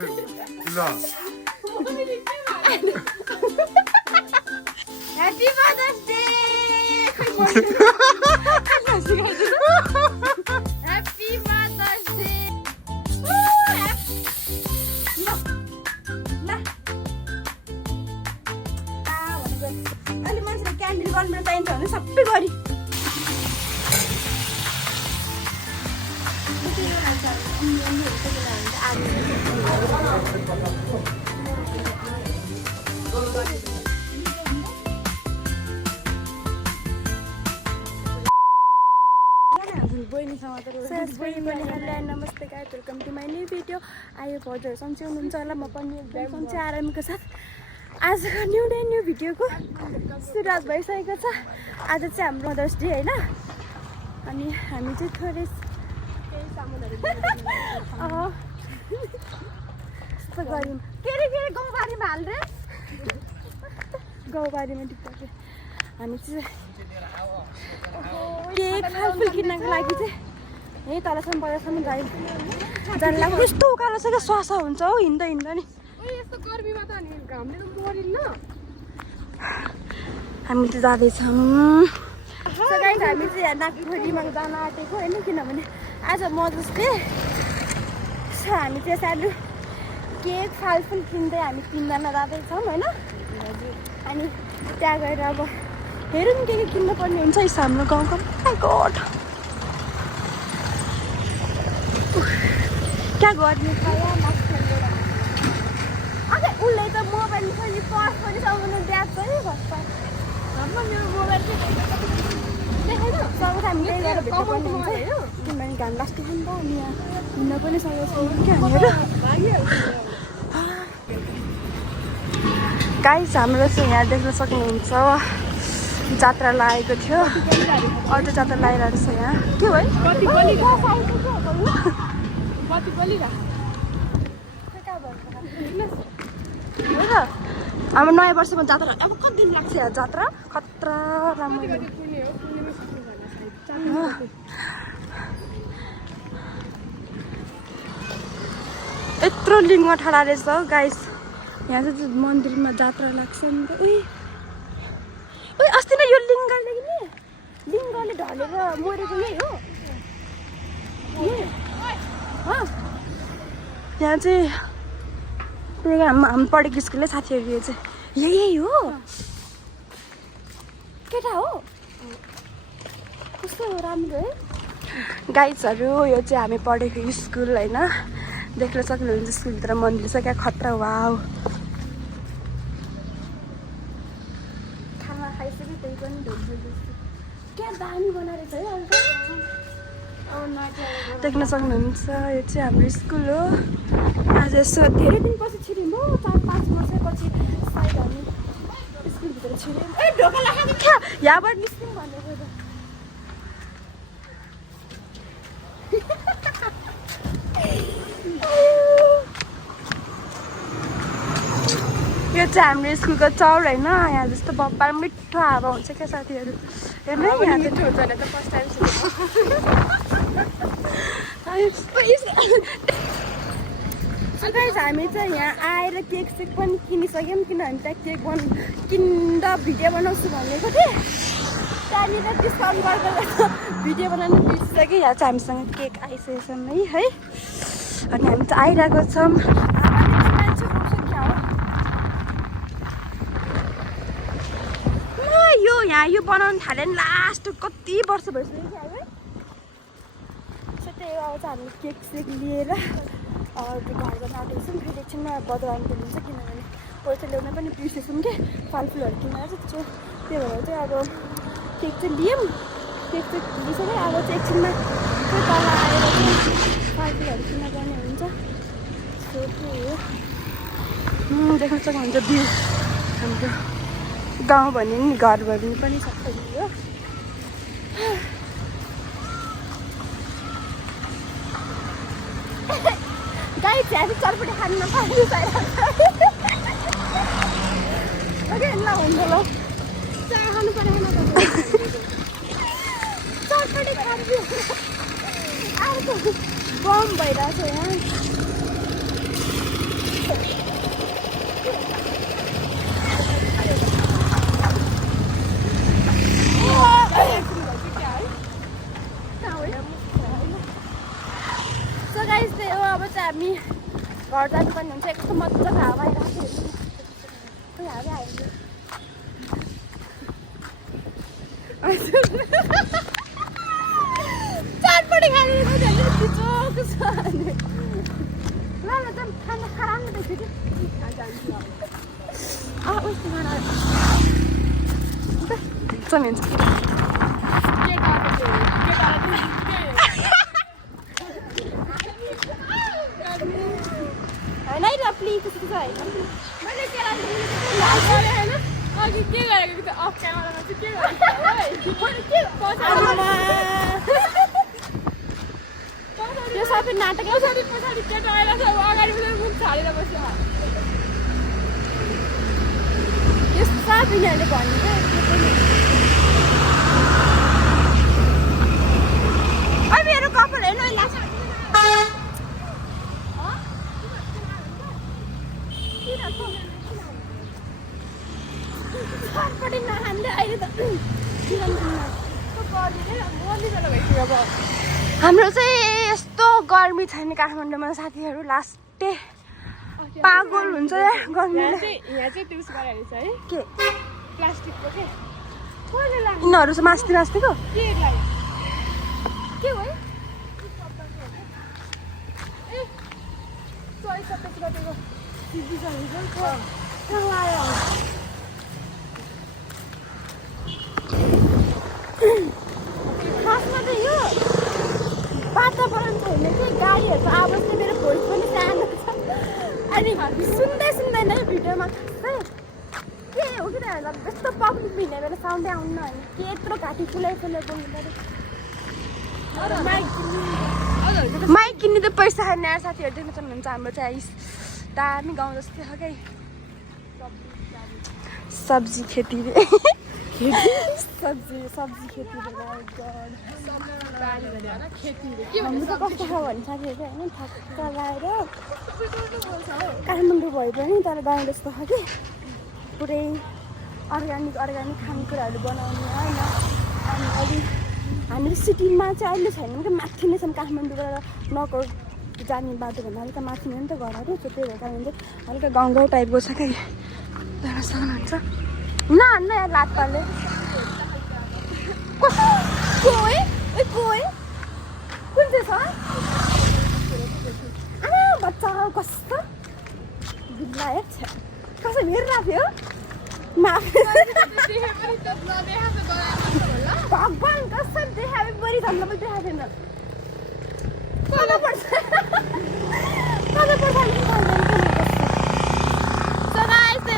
Happy Mother's Day! Happy Mother's Day! अलि मान्छेले candle गर्नु चाहिन्छ भने सबै गरी नमस्ते guys, welcome to my new video. आयो हजुर सन्चै हुनुहुन्छ होला, म पनि एकदम सन्चै आरामको साथ आजको न्यू डे न्यू भिडियोको सुरुवात भइसकेको छ। आज चाहिँ हाम्रो मदर्स डे होइन, अनि हामी चाहिँ थोरै केही सामानहरू यस्तो गऱ्यौँ। के अरे गाउँबारीमा हाल्रे गाउँबारीमा टिप्छ। हामी चाहिँ केक फलफुल किन्नको लागि चाहिँ यही तलसम्म बजारसम्म गयो जानु लाग्यो। यस्तो उकालो छ क्या, श्वास हुन्छ हौ हिँड्दा हिँड्दा नि। हामी चाहिँ जाँदैछौँ। हामी चाहिँ यहाँ नागपोखरीमा जान आँटेको होइन, किनभने आज मदर्स डे। हामी चाहिँ सानो केक फलफुल किन्दै हामी तिनजना जाँदैछौँ होइन। अनि त्यहाँ गएर अब हेरौँ के किन्नु पर्ने हुन्छ। यस हाम्रो गाउँको गड क्या गर्ने अन्त उसले त मोबाइल पनि पर्स पनि साउनु ब्याग पनि भन्छ। मेरो मोबाइल किनभने घाम लास्टै नि त अनि यहाँ हिँड्न पनि सकेको छैन हामीहरू। गाइस हाम्रो चाहिँ यहाँ देख्न सक्नुहुन्छ जात्रा लागेको थियो, अझै जात्रा लागिरहेको छ यहाँ। के भयो हाम्रो नयाँ वर्षमा जात्रा अब कति दिन लाग्छ यहाँ जात्रा खतरा राम्रो। यत्रो लिङ्ग ठाडा रहेछ गाइस। यहाँ चाहिँ मन्दिरमा जात्रा लाग्छ नि त। उही अस्ति नै यो लिङ्गले ढलेर मरेको यही हो। यहाँ चाहिँ हामी पढेको स्कुलले साथीहरू यो चाहिँ यही हो। केटा हो कस्तो राम्रो है गाइजहरू। यो चाहिँ हामी पढेको स्कुल होइन, देख्न सक्नुहुन्छ स्कुलभित्र मन्दिर छ क्या खतरा। वाउ खाना खाइसक्यो, त्यही पनि क्या दामी बनाएर है। देख्न सक्नुहुन्छ यो चाहिँ हाम्रो स्कुल हो। आज यसो धेरै दिनपछि छिर्यौँ हो, 4-5 वर्षपछि सायद हामी स्कुलभित्र छिर्यौँ। ए ढोका लाग्यो क्या, यहाँबाट निस्क्यौँ भनेको त। यो चाहिँ हाम्रो स्कुलको चौर होइन। यहाँ जस्तो बब्बार मिठो हावा हुन्छ क्या साथीहरू। हेर्नु यहाँ मिठो हुन्छ भने त फर्स्ट टाइम हामी चाहिँ यहाँ आएर केक सेक पनि किनिसक्यौँ, किनभने त्यहाँ केक किन्दा भिडियो बनाउँछु भनेको थिएँ। त्यहाँनिर डिस्काउन्ट गर्दा भिडियो बनाउनु बिर्सिसक्यो। यहाँ चाहिँ हामीसँग केक आइसकेको छ है। अनि हामी चाहिँ आइरहेको छौँ। मान्छे आउँछ क्या हो यो यहाँ यो बनाउनु थाल्यो नि लास्ट कति वर्ष भइसक्यो क्या है। त्यही आउँछ हामी केक सेक लिएर त्यो घर गर्न आँटेको छौँ। फेरि एकछिनमा बजार आउनु पर्ने हुन्छ, किनभने पैसा ल्याउन पनि बिर्सेछौँ कि फलफुलहरू किनेर चाहिँ। त्यही भएर चाहिँ अब केक चाहिँ लियौँ। केक चाहिँ लिइसक्यो। अब चाहिँ एकछिनमा चाहिँ तल आएर चाहिँ फलफुलहरू किन्न पर्ने हुन्छ। त्यही हो। देख्न सक्नुहुन्छ भ्यू हाम्रो गाउँ भने नि घर भने पनि सबै हो। गाई चाहिँ चरपटी खानु नपाउने ल हुन्छ ल चिया खानु परेन चटपटी खान्छु। अब त बम भइरहेको छ यहाँ। सो गाइस त्यही हो अब चाहिँ हामी घर जानुपर्ने हुन्छ यस्तो मजाको हावा आइरहेको छ हावा आयो चाटपट्टि खाने चोक छ ल त खाना खाराम्नु देख्छु कि चमिन्छ होइन है ल प्लिज त्यस्तो छ होइन मैले होइन अघि के गरेको थियो अफ क्यामेरामा चाहिँ के गरेको त्यो सबै नाटक पछाडि केटा आइरहेको छ अगाडि मुख छाडेर बस्यो यस्तो साथ यिनीहरूले भनिन्छ मेरो कपाल हेर्नु छटपट्टि नखाँदै अहिले त हाम्रो चाहिँ यस्तो गर्मी छैन काठमाडौँमा साथीहरू लास्टै पागल हुन्छ गर्मी यहाँ चाहिँ त्यो उस गरेर छ है के प्लास्टिकको के यिनीहरू चाहिँ मास्ती मास्तीको के लाग्यो के हो खासमा चाहिँ यो वातावरण छैन कि गाडीहरूको आवाज चाहिँ मेरो भोइस पनि सानो छ अनि सुन्दैन भिडियोमा के हो कि यस्तो पब्लिक भिड्ने बेला साउन्डै आउनु होइन के यत्रो घाँटी फुलाइ बोल्नु पऱ्यो माइक किन्ने त पैसा खाने आएर साथीहरू देख्न सक्नुहुन्छ हाम्रो चाहिँ दामी गाउँ जस्तै छ क्या सब्जी खेती सब्जी खेती हाम्रो त कस्तो छ भने साथीहरू होइन ठक्क लगाएर काठमाडौँ भए पनि तर गाउँ जस्तो छ कि पुरै अर्ग्यानिक खानेकुराहरू बनाउने होइन अनि अलिक हामीले सिटीमा चाहिँ अहिले छैनौँ कि माथि नै छौँ काठमाडौँबाट नगर जाने बाटोभन्दा हल्का माथि नै त घरहरू सो त्यही भएर कारण चाहिँ हल्का गाउँ टाइपको छ क्या जान सक्नुहुन्छ नहान्न यार लातपाले कुन चाहिँ छ बच्चा कस्तो बिल्ला कसो हेरिरहेको थियो भगवान् कसम देखाए बढी धम्दा पनि देखाएको छैन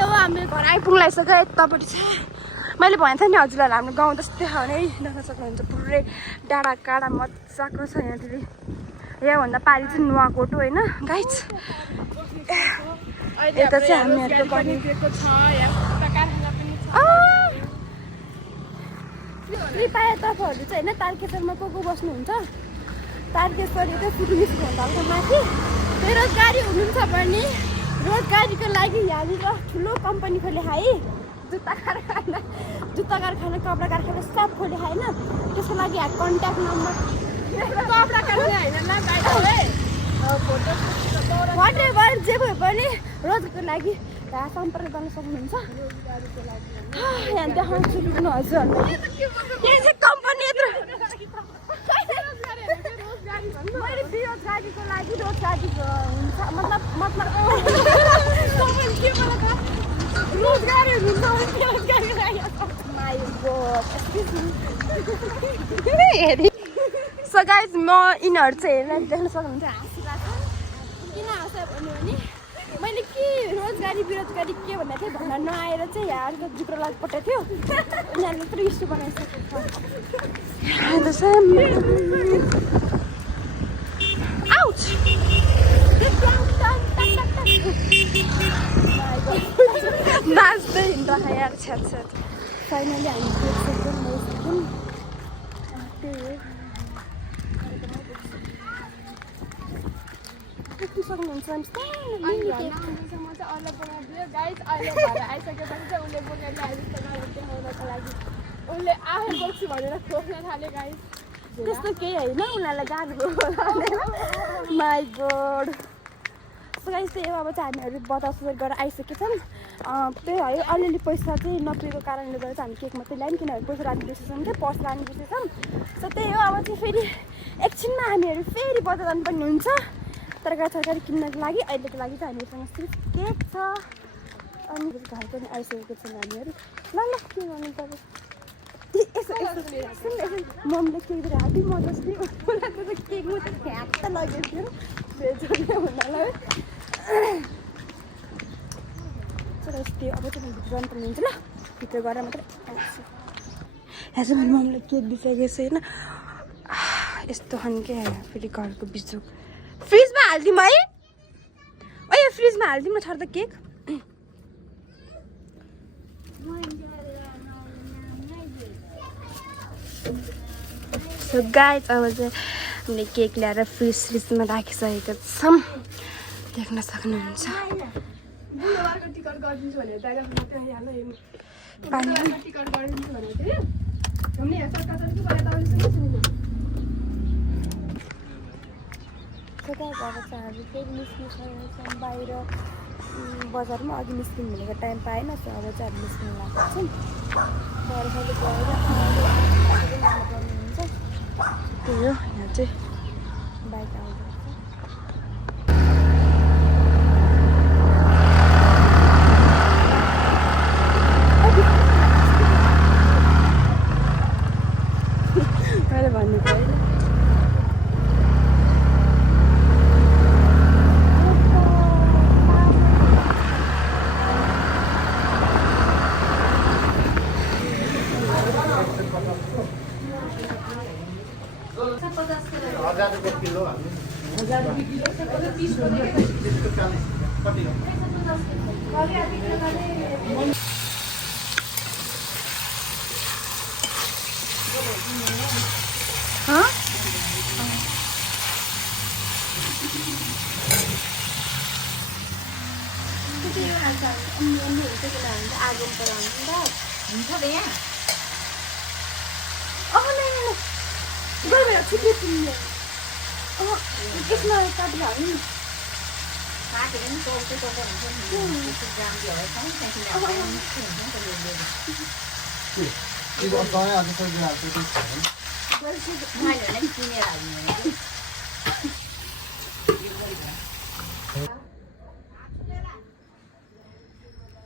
हो हाम्रो घर आइपुग्नु आइसक्यो यतापट्टि छ मैले भनेको थिएँ नि हजुरलाई हाम्रो गाउँ जस्तै छ भने देख्न सक्नुहुन्छ पुरै डाँडा काँडा मजाको छ यहाँतिर यहाँभन्दा पारि चाहिँ नुवाकोट होइन गाइज यता चाहिँ हामीहरूको कृपया तपाईँहरू चाहिँ होइन तारकेश्वरमा को बस्नुहुन्छ तारकेश्वर यता सुकुमिसभन्दा हल्का माथि बेरोजगारी हुनुहुन्छ भने रोजगारीको लागि यहाँनिर ठुलो कम्पनी खोले है जुत्ता कारखाना कपडा कारखाना सब खोले होइन त्यसको लागि कन्ट्याक्ट नम्बर कपडा कारखाना होइन वाट एभर जे भए पनि रोजगारको लागि सम्पर्क गर्न सक्नुहुन्छ यहाँ देखाउँछु लुक्नु हजुरहरूलाई यहाँ चाहिँ कम्पनी यत्रो मैले बेरोजगारीको लागि रोजगारीको हुन्छ मतलब रोजगारी हुन्छ बेरोजगारीको लागि सो गाइज म यिनीहरू चाहिँ हेरेर देख्न सक्नुहुन्छ हाँसिरहेको किन हाँस्यो भने मैले के रोजगारी बेरोजगारी के भन्दा थिएँ भन्न नआएर चाहिँ यहाँ अलिक जिब्रो लागि पठाएको थियो यिनीहरूले यत्रो इस्यु बनाइसकेको आउच नाच्दै हिँड्दा यार छ्याट फाइनली हामी त्यही हो देख्न सक्नुहुन्छ अनि भन्न आउँदैछ म चाहिँ अहिले बनाइदियो गाइस अहिले भएर आइसकेपछि चाहिँ उसले बोकेर ल्यायो जस्तो गरेर देखाउनको लागि उसले आफै बोक्छु भनेर खोज्न थाल्यो गाइस त्यस्तो केही होइन उनीहरूलाई गाह्रो भयो माई गड सो गाइस त्यही हो अब चाहिँ हामीहरू बजार सुजार गरेर आइसकेछौँ त्यही है अलिअलि पैसा चाहिँ नपुगेको कारणले गर्दा चाहिँ हामी केक मात्रै ल्यायौँ किनभने पैसा लानु बिर्सेछौँ क्या पर्स लानु बिर्सेछौँ सो त्यही हो अब चाहिँ फेरि एकछिनमा हामीहरू फेरि बजार जानुपर्ने हुन्छ तरकारी तरकारी किन्नको लागि अहिलेको लागि चाहिँ हामीहरूसँग सिर्फ केक छ अनि घर पनि आइसकेको छौँ हामीहरू ल ल के गर्नु पर्यो यसो मम्मीले केक दिएर ह्याप्पी मदर्स डे उसलाई त केक मात्रै फ्याट्ट लगेको थियो भेज भन्नालाई चलो त्यो अब चाहिँ भित्र जानुपर्ने हुन्छ ल भित्र गएर मात्रै आउँछु यहाँ चाहिँ मेरो मम्मीले केक दिइसकेको छ होइन यस्तो खानकै फेरि घरको बिचुक फ्रिजमा हालिदिउँ है ओ यो फ्रिजमा हालिदिउँ न छर्दा केक सो गाइस अब चाहिँ हामीले केक ल्याएर फ्रिजमा राखिसकेको छौँ देख्न सक्नुहुन्छ बुधबारको टिकट गरिदिन्छु भनेर डाइरेक्ट मात्रै आइहाल्यो हेर्नु पानी बुधबारको टिकट गरिदिन्छु भनेको थियो हामीले यहाँ चट्टाचट्टी गरेर तपाईँले सुन्नु कता गएर चाहिँ हामी फेरि निस्किसकेको बाहिर बजारमा अघि निस्किनु भनेको टाइम पाएन सो अब चाहिँ हामी निस्किनु लागेको छौँ बर्खाले गएर जानुपर्ने हुन्छ त्यही हो यहाँ चाहिँ बाइक आउँदैछ मैले भन्नु पर्यो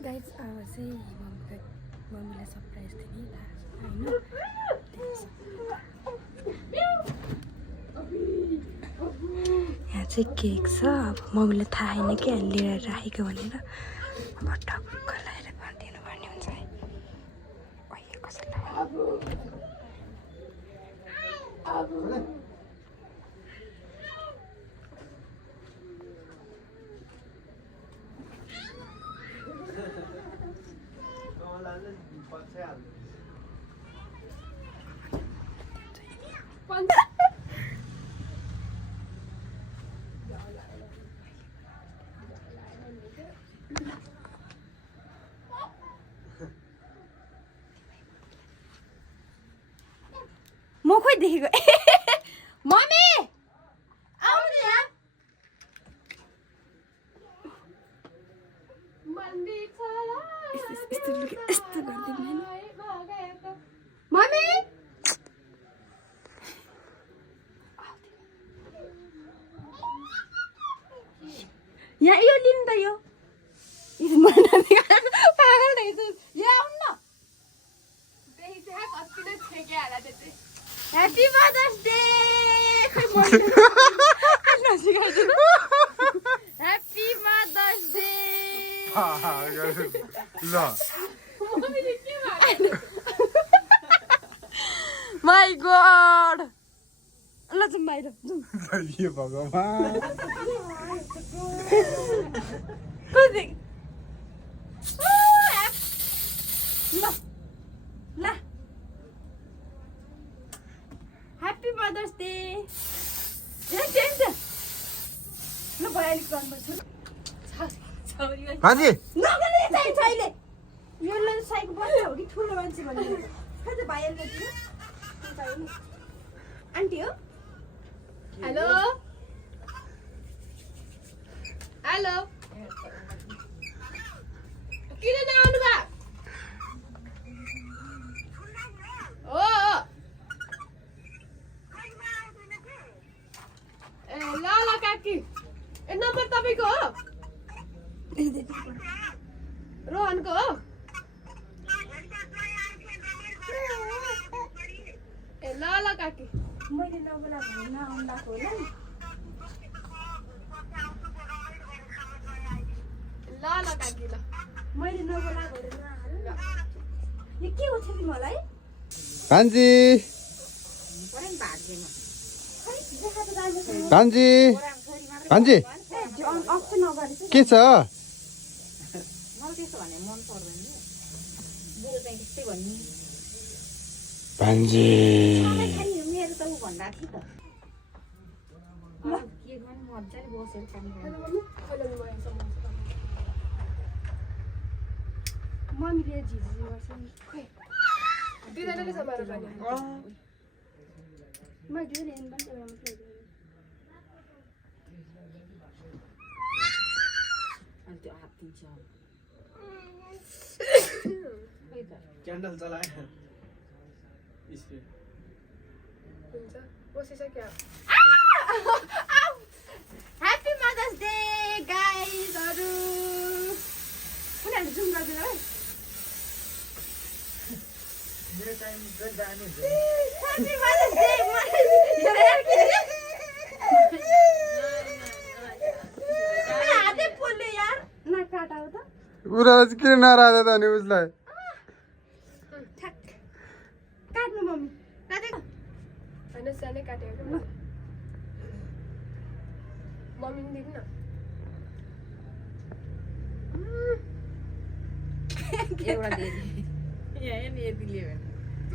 गाइज अब चाहिँ मम्मीलाई सरप्राइज दिने होइन यहाँ चाहिँ केक छ अब मम्मीलाई थाहा छैन कि लिएर राखेको भनेर अब टक्क लगाएर भनिदिनु पर्ने हुन्छ है कसैलाई म खोइ देखेको मम्मी आउनु यहाँ यस्तो गरिदिनु मम्मी यहाँ यो लिनु त यो पागल रहेछ यहाँ आउनु न happy mother's day happy mother's day ल माई गॉड ल जाउँ बाहिर जाउँ हे भगवान ल ल ह्याप्पी मदर्स डे ल भयो मालिक गर्नुपर्छ बाजे नगर्ने चाहिँ छैले यो ल साइको बच्चा हो कि ठुलो मान्छे भन्ने खै त भाइहरुको दिनु आन्टी हो हेलो हेलो किन नआउनु भा हो ए ल ल काकी ए नम्बर तपाईको हो रोहनको हो ए ल ल काकी मैले नबोला भने नआउँदाको होला नि ल ल काकी ल मैले नबोला भने नआउनु यो के हो छ मलाई कान्छी कान्छी कान्छी अफ नगरे के छ भान्जी मेरो त उ भन्दा थियो त के गर्नु मजाले बसेर काम गर्नु मम्मीले झिझी गर्छ नि खै दिँदैन नि समारो खाने मैले दिँदैन पनि एउटा मात्रै अनि त्यो हात दिन्छ क्यान्डल चलाएन स्प्रे हुन्छ बसिसक्यो ह्यापी मदर्स डे गाइजहरु उनीहरु जुम गर्दैन है मेरो टाइम चाहिँ जानु ह्यापी मदर्स डे हातै पोल्यो यार नकाटा हो त उराज किन नराधे त अनि उसलाई काट्नु मम्मी काटे होइन सानै काटेको क्या मम्मी पनि दिनु न एउटा दिए यहाँ नि यति लियो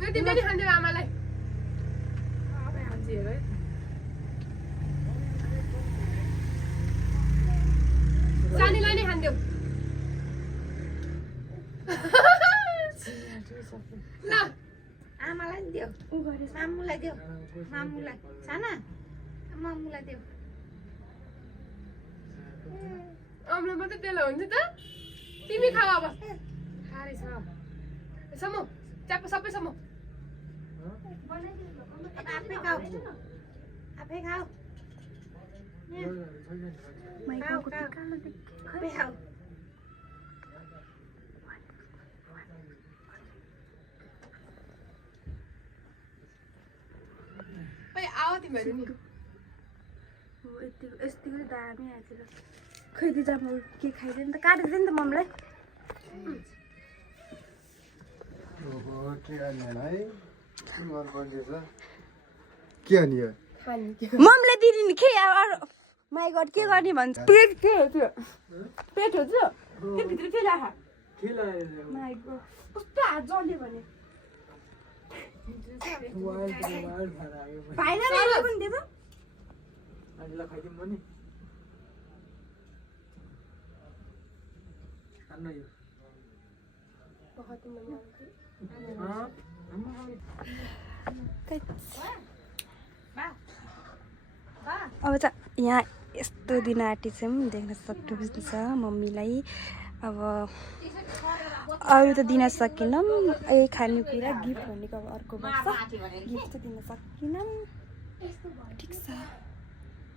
भने ल तिमीले नि खान्थ्यौ आमालाई मान्छेहरू है सानीलाई नै खान्थ्यौ ल आमालाई नि दियो उ गरे मामुलाई दियो मामुलाई साना मामुलाई दियो अम्लो मात्रै त्यसलाई हुन्छ त तिमी खाऊ अब खारै छ समो च्याप सबै समो आफै खाऊ आफै खाऊ माइकको खाऊ टिकामा देख आफै खाऊ ओइ आऊ तिमीहरू नि यतिको दामी आएछ खै दिजा म के खाइदिएँ नि त काटिदिएँ नि त मम्मीलाई ओहो के गर्ने है के गर्नुपर्ने छ के अनि यो मम्मीले दिदी नि खे माइ गड के गर्ने भन्छ पेट के हो त्यो पेट हो त्यो त्यो भित्र के राख माइ गड कस्तो हात जल्यो भने भाइलाई मैले पनि दिएको अब चाहिँ यहाँ यस्तो दिन आँटेछौँ देख्न सक्नुहुन्छ मम्मीलाई अब अरू त दिन सकेनौँ यही खानेकुरा गिफ्ट भनेको अब अर्को वर्ष गिफ्ट त दिन सकेनौँ ठिक छ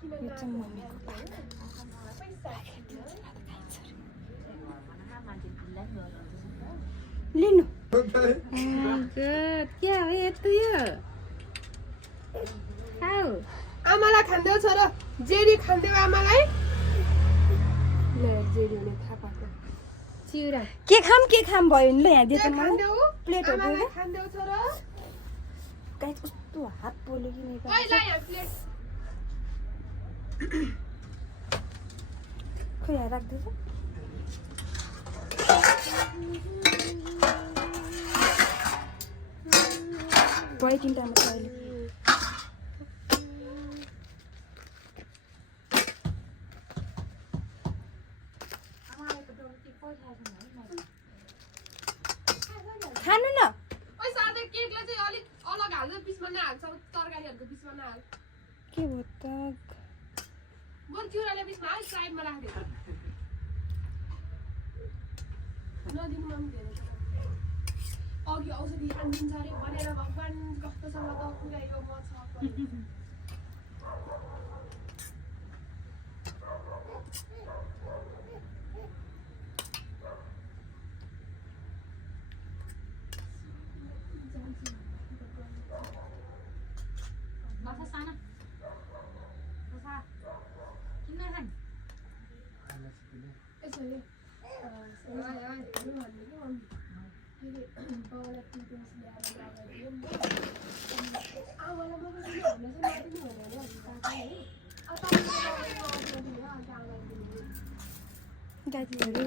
यो चाहिँ मम्मीको लिनु के हो यस्तो यो खाऊ आमालाई खान्थ्यौ छोरा जेरी खान्थ्यौ आमालाई ल जेरी हुने थाहा पाएको चिउरा के खाम भयो नि ल यहाँ दिएको मलाई खान्थ्यौ प्लेटहरू आमालाई खान्थ्यौ छोरा गाइस कस्तो हात पोल्यो कि ओइ नेपाल ल यहाँ प्लेट खोइ यहाँ राख्दैछ भयो तिनवटा मात्र अहिले भएको बिचमा नहाल के भयो त बोल चिउराले बिचमा हाल साइडमा राख्दियो नदिनु मन धेरै अघि औषधि आनिदिन्छ अरे भनेर भगवान् कस्तोसँग त पुर्यायो म छ माछा साना माछा किन खान यसरी बाबालाई पिल्पिन्स ल्याएर लगाइदियो नि आमालाई मात्रै दिनु हामीलाई चाहिँ नदिनु भनेर नि काका है अब तपाईँले लगाइदिनु अन्त आमालाई दिनु दाजुहरू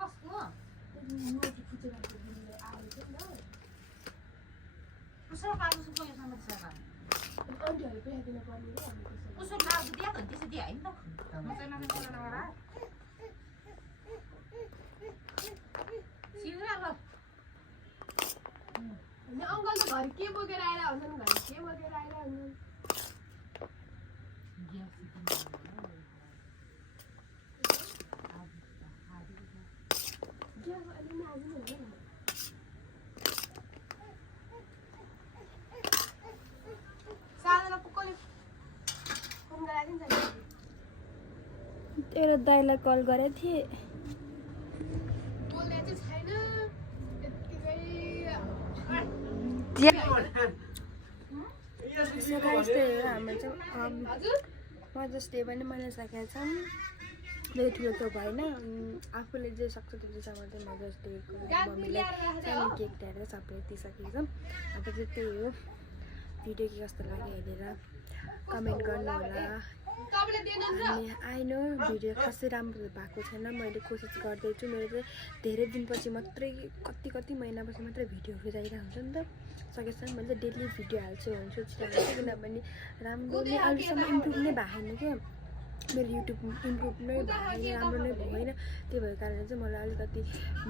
कस्तो नोटी फुटेर दिनुले आएको थियो नि उसो कागज सुको यो समस्या छ आन्टीहरू पुऱ्याइदिनु पर्ने हो हामी त्यसो उसो कागज दिया त त्यसै दिए हैन त मचाइ नखाने नगरा सिरा ल अनि अङ्कल त घर के बोकेर आएर हुन्छन् घर के बोकेर आएर हुन्छन् ग्यास अलि नहाल्नु होइन साधारण कुकले फोन गराएको नि त एउटा दाइलाई कल गरेको थिएँ बोल्ने चाहिँ छैन यत्तिकै सो गाइस त्यही हो हाम्रो चाहिँ हजुर मदर्स डे पनि मनाइसकेका छौँ धेरै ठुलो त भएन आफूले जे सक्छ त्यो चाहिँ चाहिँ मदर्स डेको मम्मीलाई सानो केक ल्याएर सबै दिइसकेको छौँ अन्त चाहिँ त्यही हो भिडियो के कस्तो लाग्यो हेरेर कमेन्ट गर्नु होला तपाईँले दिनुहुन्छ अनि आइनो भिडियो खासै राम्रो भएको छैन मैले कोसिस गर्दैछु मेरो चाहिँ धेरै दिनपछि मात्रै कति महिनापछि मात्रै भिडियोहरू जाइरहेको हुन्छ नि त सकेसम्म मैले डेली भिडियो हाल्छु भने सोचिरहेको छु किनभने राम्रो नै अहिलेसम्म इम्प्रुभ नै भएन क्या मेरो युट्युब इम्प्रुभ नै भएन राम्रो नै भएन त्यही भएको कारणले चाहिँ मलाई अलिकति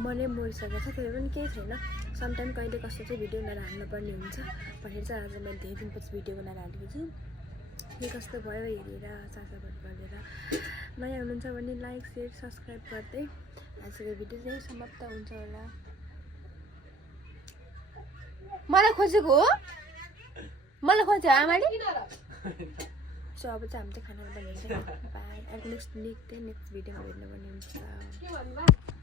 मनै मरिसकेको छ त्यही पनि केही छैन समटाइम कहिले कस्तो चाहिँ भिडियो बनाएर हाल्नुपर्ने हुन्छ भनेर चाहिँ आज मैले धेरै दिनपछि भिडियो बनाएर हालेको छु के कस्तो भयो हेरेर साथसाथहरू गरेर नयाँ हुनुहुन्छ भने लाइक सेयर सब्सक्राइब गर्दै आजको भिडियो चाहिँ समाप्त हुन्छ होला मलाई खोजेको हो मलाई खोज्यो आमाले सो अब चाहिँ हामी चाहिँ खाना बनाइन्छ बाई नेक्स्ट भिडियोमा भेट्नु पर्ने हुन्छ के भन्नुभयो